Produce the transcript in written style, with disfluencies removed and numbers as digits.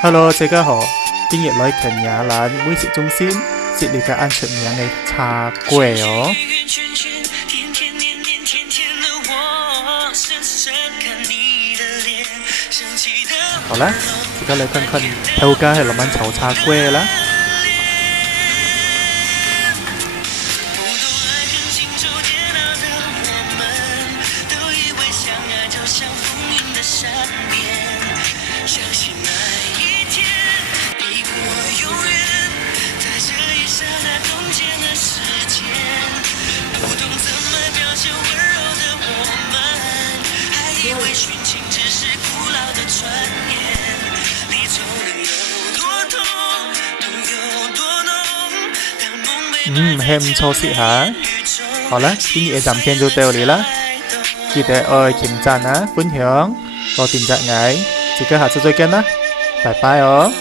Hello，大家好，今日來近雅蘭美食中心食呢間出名嘅茶粿哦。好啦，而家嚟看看頭家係浪漫炒茶粿啦。Hem cho xị hả? 好啦，今日嘅影片就到呢啦，記得愛點讚啊，分享，多點讚愛，自己下次再見啦，拜拜哦。